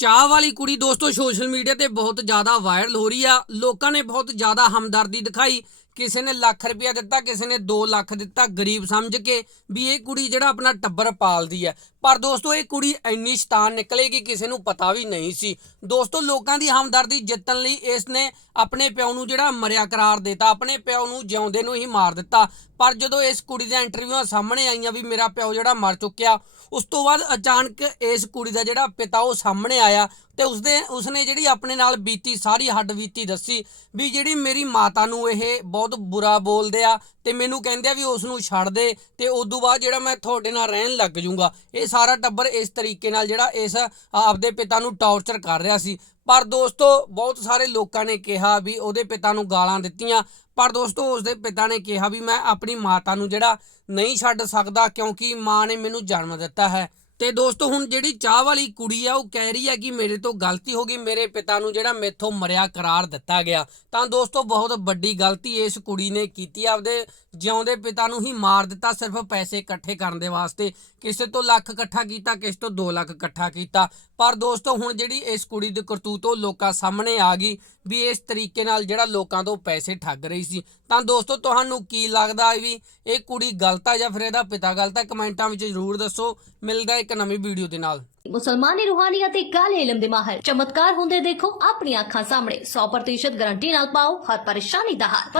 ਚਾਹ ਵਾਲੀ ਕੁੜੀ ਦੋਸਤੋ ਸੋਸ਼ਲ ਮੀਡੀਆ ਤੇ ਬਹੁਤ ਜ਼ਿਆਦਾ ਵਾਇਰਲ ਹੋ ਰਹੀ ਆ। ਲੋਕਾਂ ਨੇ ਬਹੁਤ ਜ਼ਿਆਦਾ ਹਮਦਰਦੀ ਦਿਖਾਈ। ਕਿਸੇ ਨੇ ਲੱਖ ਰੁਪਇਆ ਦਿੱਤਾ, ਕਿਸੇ ਨੇ 2 ਲੱਖ ਦਿੱਤਾ, ਗਰੀਬ ਸਮਝ ਕੇ ਵੀ ਇਹ ਕੁੜੀ ਜਿਹੜਾ ਆਪਣਾ ਟੱਬਰ ਪਾਲਦੀ ਹੈ। ਪਰ ਦੋਸਤੋ, ਇਹ ਕੁੜੀ ਇੰਨੀ ਸ਼ਤਾਨ ਨਿਕਲੇਗੀ, ਕਿਸੇ ਨੂੰ ਪਤਾ ਵੀ ਨਹੀਂ ਸੀ। ਦੋਸਤੋ, ਲੋਕਾਂ ਦੀ ਹਮਦਰਦੀ ਜਿੱਤਣ ਲਈ ਇਸ ਨੇ ਆਪਣੇ ਪਿਓ ਨੂੰ ਜਿਹੜਾ ਮਰਿਆ ਕਰਾਰ ਦਿੱਤਾ, ਆਪਣੇ ਪਿਓ ਨੂੰ ਜਿਉਂਦੇ ਨੂੰ ਹੀ ਮਾਰ ਦਿੱਤਾ। ਪਰ ਜਦੋਂ ਇਸ ਕੁੜੀ ਦੀਆਂ ਇੰਟਰਵਿਊਆਂ ਸਾਹਮਣੇ ਆਈਆਂ ਵੀ ਮੇਰਾ ਪਿਓ ਜਿਹੜਾ ਮਰ ਚੁੱਕਿਆ, ਉਸ ਤੋਂ ਬਾਅਦ ਅਚਾਨਕ ਇਸ ਕੁੜੀ ਦਾ ਜਿਹੜਾ ਪਿਤਾ ਉਹ ਸਾਹਮਣੇ ਆਇਆ ਤੇ ਉਸਦੇ, ਉਸਨੇ ਜਿਹੜੀ ਆਪਣੇ ਨਾਲ ਬੀਤੀ, ਸਾਰੀ ਹੱਡ ਬੀਤੀ ਦੱਸੀ ਵੀ ਜਿਹੜੀ ਮੇਰੀ ਮਾਤਾ ਨੂੰ ਇਹ ਬਹੁਤ ਬੁਰਾ ਬੋਲਦੇ ਆ ਤੇ ਮੈਨੂੰ ਕਹਿੰਦੇ ਆ ਵੀ ਉਸ ਨੂੰ ਛੱਡ ਦੇ ਤੇ ਉਦੋਂ ਬਾਅਦ ਜਿਹੜਾ ਮੈਂ ਤੁਹਾਡੇ ਨਾਲ ਰਹਿਣ ਲੱਗ ਜਾਊਂਗਾ। ਇਹ ਸਾਰਾ ਟੱਬਰ ਇਸ ਤਰੀਕੇ ਨਾਲ ਜਿਹੜਾ ਇਸ ਆਪਦੇ ਪਿਤਾ ਨੂੰ ਟੌਰਚਰ ਕਰ ਰਿਹਾ ਸੀ। ਪਰ ਦੋਸਤੋ, ਬਹੁਤ ਸਾਰੇ ਲੋਕਾਂ ਨੇ ਕਿਹਾ ਵੀ ਉਹਦੇ ਪਿਤਾ ਨੂੰ ਗਾਲਾਂ ਦਿੱਤੀਆਂ। ਪਰ ਦੋਸਤੋ, ਉਸਦੇ ਪਿਤਾ ਨੇ ਕਿਹਾ ਵੀ ਮੈਂ ਆਪਣੀ ਮਾਤਾ ਨੂੰ ਜਿਹੜਾ ਨਹੀਂ ਛੱਡ ਸਕਦਾ ਕਿਉਂਕਿ ਮਾਂ ਨੇ ਮੈਨੂੰ ਜਨਮ ਦਿੱਤਾ ਹੈ। ਤੇ ਦੋਸਤੋ, ਹੁਣ ਜਿਹੜੀ ਚਾਹ ਵਾਲੀ ਕੁੜੀ ਆ, ਉਹ ਕਹਿ ਰਹੀ ਹੈ ਕਿ ਮੇਰੇ ਤੋਂ ਗਲਤੀ ਹੋ ਗਈ, ਮੇਰੇ ਪਿਤਾ ਨੂੰ ਜਿਹੜਾ ਮੇਥੋਂ ਮਰਿਆ ਕਰਾਰ ਦਿੱਤਾ ਗਿਆ। ਤਾਂ ਦੋਸਤੋ, ਬਹੁਤ ਵੱਡੀ ਗਲਤੀ ਇਸ ਕੁੜੀ ਨੇ ਕੀਤੀ, ਆਪਦੇ ਜਿਉਂਦੇ ਪਿਤਾ ਨੂੰ ਹੀ ਮਾਰ ਦਿੱਤਾ, ਸਿਰਫ ਪੈਸੇ ਇਕੱਠੇ ਕਰਨ ਦੇ ਵਾਸਤੇ। ਕਿਸੇ ਤੋਂ ਲੱਖ ਇਕੱਠਾ ਕੀਤਾ, ਕਿਸੇ ਤੋਂ 2 ਲੱਖ ਇਕੱਠਾ ਕੀਤਾ। ਪਰ ਦੋਸਤੋ, ਹੁਣ ਜਿਹੜੀ ਇਸ ਕੁੜੀ ਦੀ ਕਰਤੂਤ ਉਹ ਲੋਕਾਂ ਸਾਹਮਣੇ ਆ ਗਈ ਵੀ ਇਸ ਤਰੀਕੇ ਨਾਲ ਜਿਹੜਾ ਲੋਕਾਂ ਤੋਂ ਪੈਸੇ ਠੱਗ ਰਹੀ ਸੀ। ਤਾਂ ਦੋਸਤੋ, ਤੁਹਾਨੂੰ ਕੀ ਲੱਗਦਾ ਵੀ ਇਹ ਕੁੜੀ ਗਲਤ ਆ ਜਾਂ ਫਿਰ ਇਹਦਾ ਪਿਤਾ ਗਲਤ ਆ? ਕਮੈਂਟਾਂ ਵਿੱਚ ਜ਼ਰੂਰ ਦੱਸੋ। ਮਿਲਦਾ ਇੱਕ ਨਵੀਂ ਵੀਡੀਓ ਦੇ ਨਾਲ। ਮੁਸਲਮਾਨੀ ਰੂਹਾਨੀਅਤ ਤੇ ਕਾਲੇ ਇਲਮ ਦੇ ਮਾਹਰ। ਚਮਤਕਾਰ ਹੁੰਦੇ ਦੇਖੋ ਆਪਣੀ ਅੱਖਾਂ ਸਾਹਮਣੇ। 100% ਗਾਰੰਟੀ ਨਾਲ ਪਾਓ, ਹਰ ਪਰੇਸ਼ਾਨੀ ਦਾ ਹੱਲ।